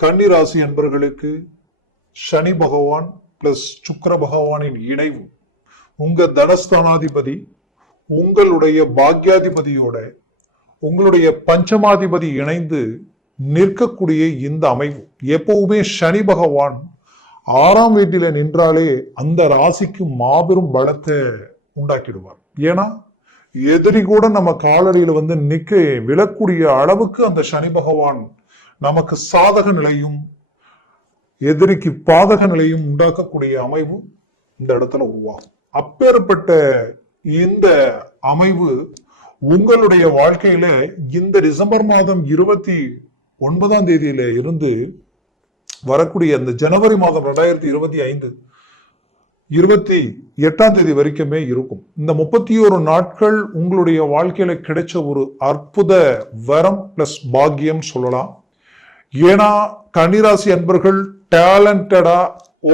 கன்னிராசி அன்பர்களுக்கு சனி பகவான் பிளஸ் சுக்கர பகவானின் இணைவு. உங்க தனஸ்தானாதிபதி உங்களுடைய பாக்யாதிபதியோட உங்களுடைய பஞ்சமாதிபதி இணைந்து நிற்கக்கூடிய இந்த அமைவு. எப்பவுமே சனி பகவான் ஆறாம் வீட்டில நின்றாலே அந்த ராசிக்கு மாபெரும் பலத்தை உண்டாக்கிடுவார். ஏன்னா எதிரி கூட நம்ம காலடியில் வந்து நிக்க விழக்கூடிய அளவுக்கு அந்த சனி பகவான் நமக்கு சாதக நிலையும் எதிரிக்கு பாதக நிலையும் உண்டாக்கக்கூடிய அமைவு இந்த இடத்துல உருவாகும். அப்பேற்பட்ட இந்த அமைவு உங்களுடைய வாழ்க்கையில இந்த டிசம்பர் மாதம் இருபத்தி ஒன்பதாம் தேதியில இருந்து வரக்கூடிய அந்த ஜனவரி மாதம் ரெண்டாயிரத்தி இருபத்தி ஐந்து இருபத்தி எட்டாம் தேதி வரைக்குமே இருக்கும். இந்த முப்பத்தி ஒரு நாட்கள் உங்களுடைய வாழ்க்கையில கிடைச்ச ஒரு அற்புத வரம் பிளஸ் பாக்கியம் சொல்லலாம். ஏன்னா கன்னிராசி அன்பர்கள் டேலண்டடா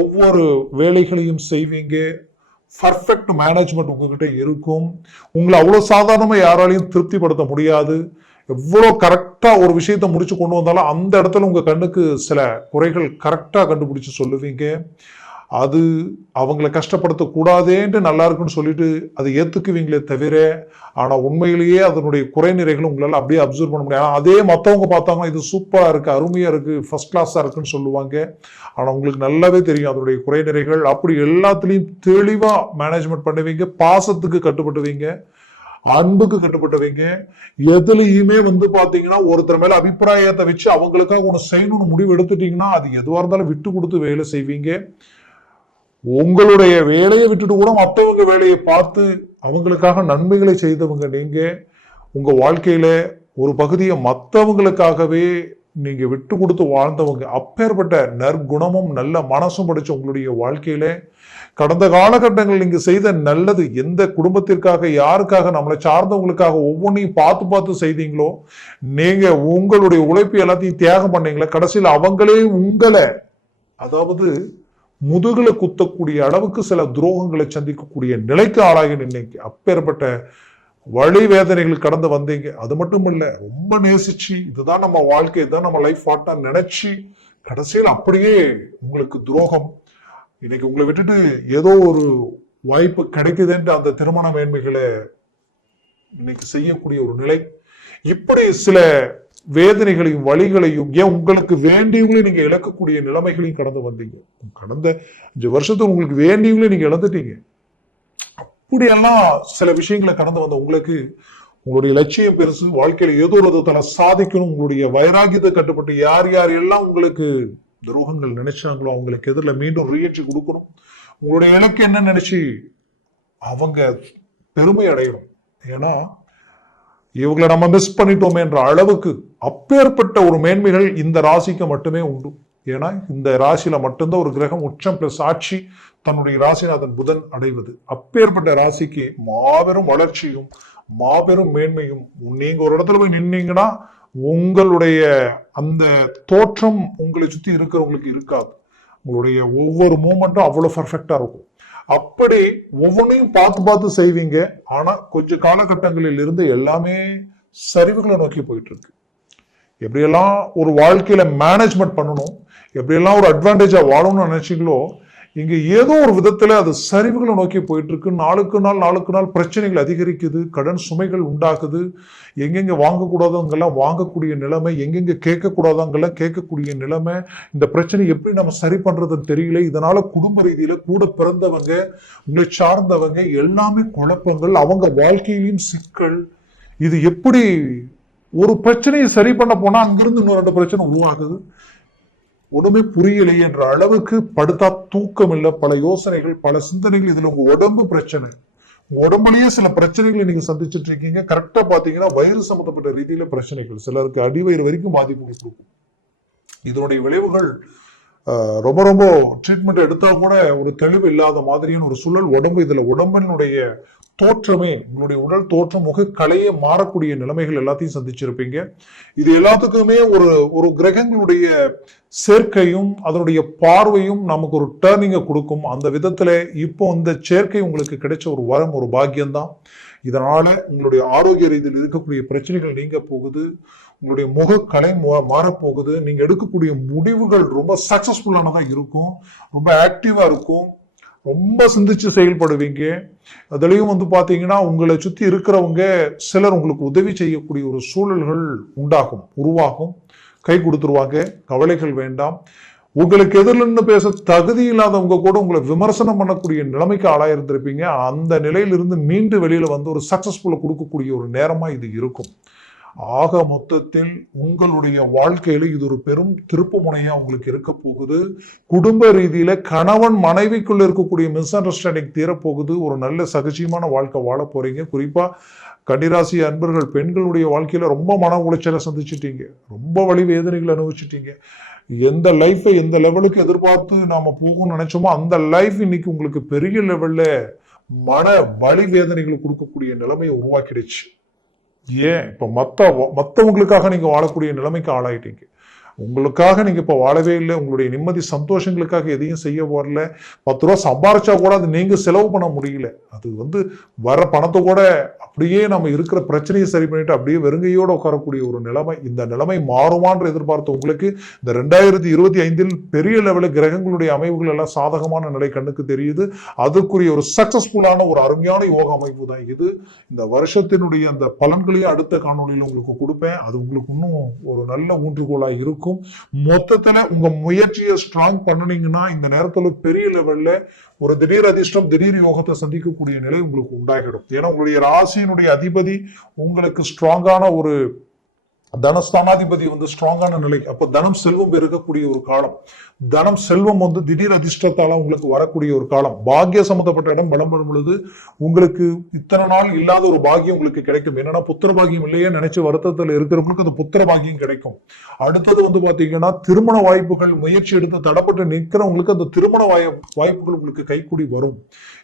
ஒவ்வொரு வேலைகளையும் செய்வீங்க. பர்ஃபெக்ட் மேனேஜ்மெண்ட் உங்ககிட்ட இருக்கும். உங்களை அவ்வளோ சாதாரணமாக யாராலையும் திருப்திப்படுத்த முடியாது. எவ்வளோ கரெக்டாக ஒரு விஷயத்தை முடிச்சு கொண்டு வந்தாலும் அந்த இடத்துல உங்கள் கண்ணுக்கு சில குறைகள் கரெக்டாக கண்டுபிடிச்சு சொல்லுவீங்க. அது அவங்கள கஷ்டப்படுத்தக்கூடாதேன்ட்டு நல்லா இருக்குன்னு சொல்லிட்டு அதை ஏற்றுக்குவீங்களே தவிர ஆனால் உண்மையிலேயே அதனுடைய குறைநிறைகளும் உங்களால் அப்படியே அப்சர்வ் பண்ண முடியாது. ஆனால் அதே மற்றவங்க பார்த்தாங்க இது சூப்பராக இருக்குது அருமையாக இருக்குது ஃபஸ்ட் கிளாஸாக இருக்குன்னு சொல்லுவாங்க. ஆனால் உங்களுக்கு நல்லாவே தெரியும் அதனுடைய குறைநிறைகள் அப்படி எல்லாத்துலேயும் தெளிவாக மேனேஜ்மெண்ட் பண்ணுவீங்க பாசத்துக்கு கட்டுப்பட்டுவீங்க அன்புக்கு கட்டுப்பட்டவங்க எதுலையுமே வந்து பாத்தீங்கன்னா ஒருத்தர் மேல அபிப்பிராயத்தை வச்சு அவங்களுக்காக ஒன்று செய்யணும்னு முடிவு எடுத்துட்டீங்கன்னா அது எதுவாக இருந்தாலும் விட்டு கொடுத்து வேலை செய்வீங்க. உங்களுடைய வேலையை விட்டுட்டு கூட மற்றவங்க வேலையை பார்த்து அவங்களுக்காக நன்மைகளை செய்தவங்க நீங்க உங்க வாழ்க்கையில ஒரு பகுதியை மற்றவங்களுக்காகவே நீங்க விட்டு கொடுத்து வாழ்ந்தவங்க அப்பேற்பட்ட நற்குணமும் நல்ல மனசும் படிச்ச உங்களுடைய வாழ்க்கையில கடந்த காலகட்டங்களில் நீங்க செய்த நல்லது எந்த குடும்பத்திற்காக யாருக்காக நம்மளை சார்ந்தவங்களுக்காக ஒவ்வொன்றையும் பார்த்து பார்த்து செய்தீங்களோ நீங்க உங்களுடைய உழைப்பு எல்லாத்தையும் தியாகம் பண்ணீங்களே கடைசியில் அவங்களே உங்களை அதாவது முதுகில் குத்தக்கூடிய அளவுக்கு சில துரோகங்களை சந்திக்கக்கூடிய நிலைக்கு ஆளாகி நின்னீங்க. அப்பேற்பட்ட வழி வேதனைகள் கடந்து வந்தீங்க. அது மட்டும் இல்லை ரொம்ப நேசிச்சு இதுதான் நம்ம வாழ்க்கை இதுதான் நம்ம லைஃப் ஆட்டா நினைச்சு கடைசியில் அப்படியே உங்களுக்கு துரோகம். இன்னைக்கு உங்களை விட்டுட்டு ஏதோ ஒரு வாய்ப்பு கிடைக்குதுன்ற அந்த திருமண மேன்மைகளை இன்னைக்கு செய்யக்கூடிய ஒரு நிலை. இப்படி சில வேதனைகளையும் வழிகளையும் ஏன் உங்களுக்கு வேண்டியவங்களே நீங்க இழக்கக்கூடிய நிலைமைகளையும் கடந்து வந்தீங்க? கடந்த அஞ்சு வருஷத்துக்கு உங்களுக்கு வேண்டியவங்களே நீங்க இழந்துட்டீங்க. அப்படியெல்லாம் சில விஷயங்களை கடந்து வந்த உங்களுக்கு உங்களுடைய லட்சியம் பெருசு வாழ்க்கையில ஏதோ ஒரு விதத்துல சாதிக்கணும் உங்களுடைய வைராகியத்தை கட்டுப்பட்டு யார் யார் எல்லாம் உங்களுக்கு துரோகங்கள் நினைச்சாங்களோ அவங்களுக்கு எதிரில் மீண்டும் ரீஎன்ட்ரி கொடுக்கணும். உங்களுடைய இலக்கு என்ன நினைச்சு அவங்க பெருமை அடையணும். ஏன்னா இவங்களை நம்ம மிஸ் பண்ணிட்டோமே என்ற அளவுக்கு அப்பேற்பட்ட ஒரு மேன்மைகள் இந்த ராசிக்கு மட்டுமே உண்டு. ஏன்னா இந்த ராசியில மட்டும்தான் ஒரு கிரகம் உச்சம் பிளஸ் ஆட்சி தன்னுடைய ராசிநாதன் புதன் அடைவது. அப்பேற்பட்ட ராசிக்கு மாபெரும் வளர்ச்சியும் மாபெரும் மேன்மையும் நீங்க ஒரு இடத்துல போய் நின்னீங்கன்னா உங்களுடைய அந்த தோற்றம் உங்களை சுத்தி இருக்கிறவங்களுக்கு இருக்காது. உங்களுடைய ஒவ்வொரு மூமெண்ட்டும் அவ்வளவு பர்ஃபெக்டா இருக்கும். அப்படி ஒவ்வொன்றையும் பார்த்து பார்த்து செய்வீங்க. ஆனா கொஞ்ச காலகட்டங்களில் இருந்து எல்லாமே சரிவுகளை நோக்கி போயிட்டு இருக்கு எப்படியெல்லாம் ஒரு வாழ்க்கையில மேனேஜ்மெண்ட் பண்ணணும் எப்படியெல்லாம் ஒரு அட்வான்டேஜா வாழணும்னு நினைச்சீங்களோ இங்கே ஏதோ ஒரு விதத்தில் அது சரிவுகளை நோக்கி போயிட்டு இருக்கு நாளுக்கு நாள் நாளுக்கு நாள் பிரச்சனைகள் அதிகரிக்குது கடன் சுமைகள் உண்டாகுது. எங்கெங்கே வாங்கக்கூடாதவங்கெல்லாம் வாங்கக்கூடிய நிலைமை எங்கெங்கே கேட்கக்கூடாதவங்கெல்லாம் கேட்கக்கூடிய நிலைமை இந்த பிரச்சனை எப்படி நம்ம சரி பண்ணுறதுன்னு தெரியல. இதனால் குடும்ப ரீதியில் கூட பிறந்தவங்க உங்களை சார்ந்தவங்க எல்லாமே குழப்பங்கள் அவங்க வாழ்க்கையிலையும் சிக்கல். இது எப்படி ஒரு பிரச்சனையை சரி பண்ண போனால் அங்கிருந்து இன்னொரு ரெண்டு பிரச்சனை உருவாகுது. ஒண்ணுமே புரியலையே என்ற அளவுக்கு படுத்தா தூக்கம் இல்லை பல யோசனைகள் பல சிந்தனைகள். இதுல உங்க உடம்பு பிரச்சனை. உங்க உடம்புலயே சில பிரச்சனைகளை நீங்க சந்திச்சுட்டு இருக்கீங்க. கரெக்டா பாத்தீங்கன்னா வயிறு சம்பந்தப்பட்ட ரீதியில பிரச்சனைகள். சிலருக்கு அடிவயிறு வரைக்கும் பாதிப்பு கொடுக்கும். இதனுடைய விளைவுகள் ஆஹ், ரொம்ப ரொம்ப ட்ரீட்மெண்ட் எடுத்தா கூட ஒரு தெளிவு இல்லாத மாதிரியான ஒரு சூழல் உடம்பு இதுல உடம்பினுடைய தோற்றமே உங்களுடைய உடல் தோற்றம் முக மாறக்கூடிய நிலைமைகள் எல்லாத்தையும் சந்திச்சிருப்பீங்க. இது எல்லாத்துக்குமே ஒரு ஒரு கிரகங்களுடைய சேர்க்கையும் அதனுடைய பார்வையும் நமக்கு ஒரு டேர்னிங்கை கொடுக்கும். அந்த விதத்தில் இப்போ இந்த சேர்க்கை உங்களுக்கு கிடைச்ச ஒரு வரம் ஒரு பாக்கியம்தான். இதனால் உங்களுடைய ஆரோக்கிய ரீதியில் இருக்கக்கூடிய பிரச்சனைகள் நீங்க போகுது. உங்களுடைய முகக்கலை மா- மாறப்போகுது. நீங்கள் எடுக்கக்கூடிய முடிவுகள் ரொம்ப சக்ஸஸ்ஃபுல்லானதாக இருக்கும். ரொம்ப ஆக்டிவாக இருக்கும். ரொம்ப சிந்திச்சு செயல்படுவீங்க. அதுலேயும் வந்து பார்த்தீங்கன்னா உங்களை சுற்றி இருக்கிறவங்க சிலர் உங்களுக்கு உதவி செய்யக்கூடிய ஒரு சூழல்கள் உண்டாகும் உருவாகும். கை கொடுத்துருவாங்க கவலைகள் வேண்டாம். உங்களுக்கு எதிரில் பேச தகுதி இல்லாதவங்க கூட உங்களை விமர்சனம் பண்ணக்கூடிய நிலைமைக்கு ஆளாயிருந்திருப்பீங்க. அந்த நிலையிலிருந்து மீண்டு வெளியில் வந்து ஒரு சக்ஸஸ்ஃபுல்லை கொடுக்கக்கூடிய ஒரு நேரமாக இது இருக்கும். ஆக மொத்தத்தில் உங்களுடைய வாழ்க்கையில இது ஒரு பெரும் திருப்பு முனையா உங்களுக்கு இருக்க போகுது. குடும்ப ரீதியில கணவன் மனைவிக்குள்ள இருக்கக்கூடிய மிஸ் அண்டர்ஸ்டாண்டிங் தீரப்போகுது. ஒரு நல்ல சகஜியமான வாழ்க்கை வாழ போறீங்க. குறிப்பா கன்னிராசி அன்பர்கள் பெண்களுடைய வாழ்க்கையில ரொம்ப மன உளைச்சலை சந்திச்சிட்டீங்க. ரொம்ப வழி வேதனைகளை அனுபவிச்சிட்டீங்க. எந்த லைஃபை எந்த லெவலுக்கு எதிர்பார்த்து நாம போகணும்னு நினைச்சோமோ அந்த லைஃப் இன்னைக்கு உங்களுக்கு பெரிய லெவல்ல மன வழி வேதனைகளை கொடுக்கக்கூடிய நிலைமையை உருவாக்கிடுச்சு. ஏன்? இப்போ மற்ற மற்றவங்களுக்காக நீங்கள் வாழக்கூடிய நிலைமைக்கு ஆளாயிட்டீங்க. உங்களுக்காக நீங்க இப்ப வாழவே இல்லை. உங்களுடைய நிம்மதி சந்தோஷங்களுக்காக எதையும் செய்ய வரல. பத்து ரூபா சம்பாரிச்சா கூட அது நீங்க செலவு பண்ண முடியல. அது வந்து வர பணத்தை கூட அப்படியே நம்ம இருக்கிற பிரச்சனையை சரி பண்ணிட்டு அப்படியே வெறுங்கையோட உட்காரக்கூடிய ஒரு நிலைமை இந்த நிலைமை மாறுமான்ற எதிர்பார்த்த உங்களுக்கு இந்த ரெண்டாயிரத்தி இருபத்தி ஐந்தில் பெரிய லெவலில் கிரகங்களுடைய அமைவுகள் எல்லாம் சாதகமான நிலை கண்ணுக்கு தெரியுது. அதுக்குரிய ஒரு சக்சஸ்ஃபுல்லான ஒரு அருமையான யோக அமைப்பு தான் இது. இந்த வருஷத்தினுடைய அந்த பலன்களையும் அடுத்த காணொலியில் உங்களுக்கு கொடுப்பேன். அது உங்களுக்கு இன்னும் ஒரு நல்ல ஊன்றுகோலாக இருக்கும். மொத்தத்துல உங்க முயற்சியை ஸ்ட்ராங் பண்ணுனீங்கன்னா இந்த நேரத்துல பெரிய லெவல்ல ஒரு திடீர் அதிர்ஷ்டம் திடீர் யோகத்தை சந்திக்கக்கூடிய நிலை உங்களுக்கு உண்டாகிடும். ஏன்னா உங்களுடைய ராசியினுடைய அதிபதி உங்களுக்கு ஸ்ட்ராங்கான ஒரு தனஸ்தானாதிபதி வந்து ஸ்ட்ராங்கான நிலை. அப்போ தனம் செல்வம் பெருகக்கூடிய ஒரு காலம். தனம் செல்வம் வந்து திடீர் அதிர்ஷ்டத்தால உங்களுக்கு வரக்கூடிய ஒரு காலம். பாக்கிய சம்பந்தப்பட்ட இடம் பலம் வரும் பொழுது உங்களுக்கு இத்தனை நாள் இல்லாத ஒரு பாக்கியம் உங்களுக்கு கிடைக்கும். என்னன்னா புத்திர பாக்கியம் இல்லையே நினைச்சு வருத்தத்தில் இருக்கிறவங்களுக்கு அந்த புத்திர பாக்கியம் கிடைக்கும். அடுத்தது வந்து பாத்தீங்கன்னா திருமண வாய்ப்புகள் முயற்சி எடுத்து தடப்பட்டு நிற்கிறவங்களுக்கு அந்த திருமண வாய் வாய்ப்புகள் உங்களுக்கு கைக்கூடி வரும்.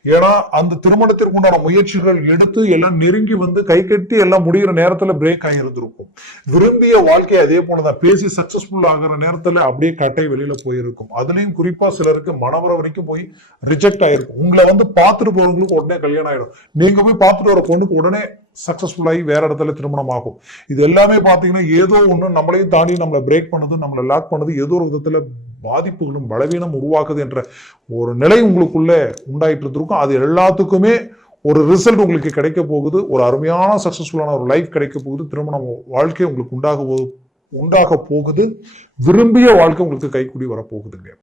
ஏன்னா அந்த திருமணத்திற்கு உண்டான முயற்சிகள் எடுத்து எல்லாம் நெருங்கி வந்து கை கட்டி எல்லாம் முடிகிற நேரத்துல பிரேக் ஆகியிருந்திருக்கும் விரும்பிய வாழ்க்கை அதே போலதான். பேசி சக்சஸ்ஃபுல் ஆகிற நேரத்துல அப்படியே கட்டை வெளியில போயிருக்கும். அதுலயும் குறிப்பா சிலருக்கு மனவர வரைக்கும் போய் ரிஜெக்ட் ஆயிருக்கும். உங்களை வந்து பார்த்துட்டு போறவங்களுக்கு உடனே கல்யாணம் ஆயிடும். நீங்க போய் பார்த்துட்டு வர பொண்ணுக்கு உடனே சக்சஸ்ஃபுல் ஆகி வேற இடத்துல திருமணம் ஆகும். இது எல்லாமே பாத்தீங்கன்னா ஏதோ ஒன்று நம்மளையும் தாண்டி நம்மளை பிரேக் பண்ணுது நம்மளை லாக் பண்ணுது ஏதோ ஒரு விதத்துல பாதிப்புகளும் பலவீனம் உருவாக்குது என்ற ஒரு நிலை உங்களுக்குள்ள உண்டாயிட்டு இருந்திருக்கும். அது எல்லாத்துக்குமே ஒரு ரிசல்ட் உங்களுக்கு கிடைக்க போகுது ஒரு அருமையான சக்சஸ்ஃபுல்லான ஒரு லைஃப் கிடைக்க போகுது திருமணம் வாழ்க்கை உங்களுக்கு உண்டாக போகுது உண்டாக போகுது விரும்பிய வாழ்க்கை உங்களுக்கு கைக்கூடி வரப்போகுதுங்க